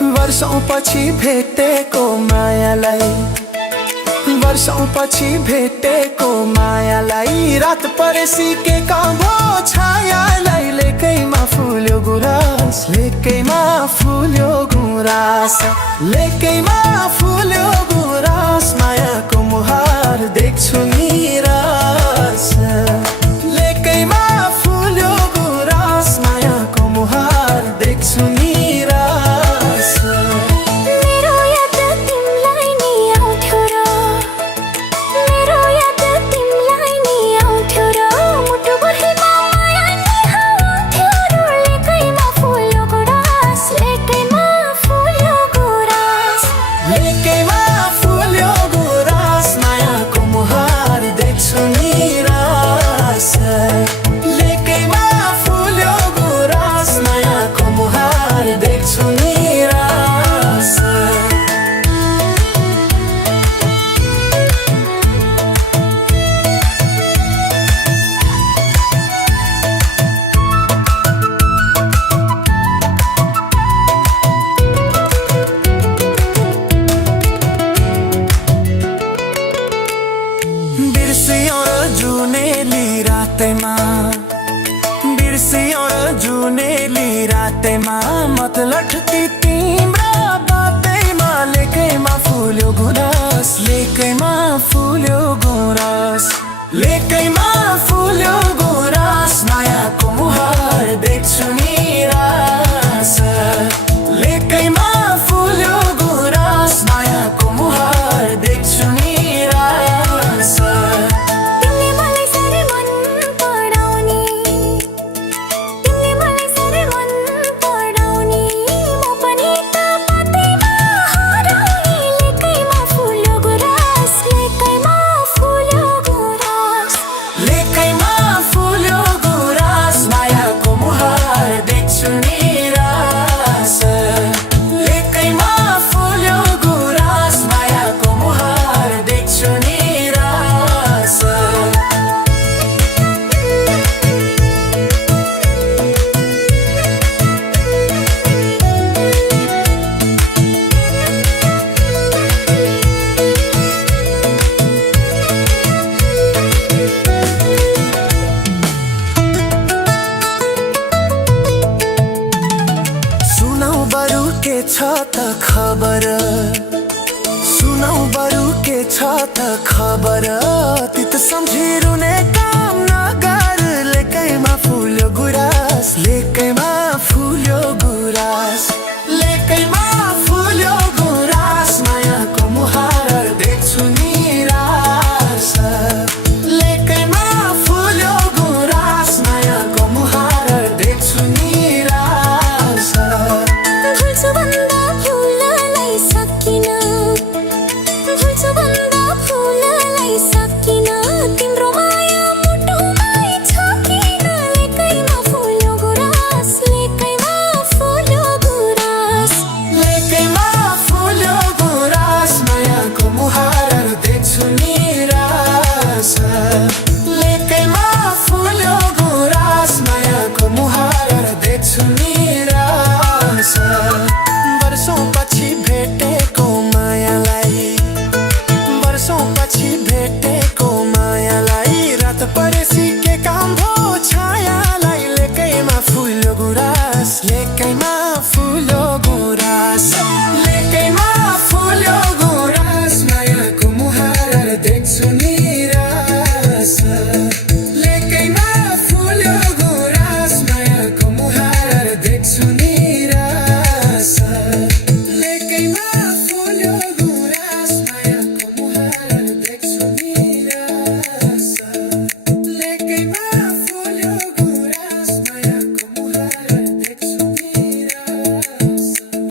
वर्षौं पछि भेटेको मायालाई, वर्षौं पछि भेटेको मायालाई, रात परेसी के काभो छायालाई, लेकैमा फुल्यो गुराँस, लेकैमा फुल्यो गुराँस, लेकैमा फुल्यो गुराँस, मायाको मुहार देख्छु निराश। लेकैमा फुल्यो गुराँस, मायाको मुहार देख्छु निराश। बिर्सियो जुनेली रातैमा मत लट्ठी तिम्रा बातैमा, लेकैमा फुल्यो गुराँस, लेकैमा फुल्यो गुराँस, लेकैमा फुल्यो गुराँस, मायाको मुहार देख्छु निराश। लेकैमा फुल्यो गुराँस, मायाको मुहार देख्छु निराश। छ त खबर, सुनौ बरु के छ त खबर, तित सम्झी रुने काम नगर, लेकैमा फुल्यो गुराँस, लेकैमा फुल्यो गुराँस, लेकैमा फुल्यो गुराँस, मायाको मुहार देख्छु निराश। लेकैमा फुल्यो गुराँस, मायाको मुहार देख्छु निराश। वर्षों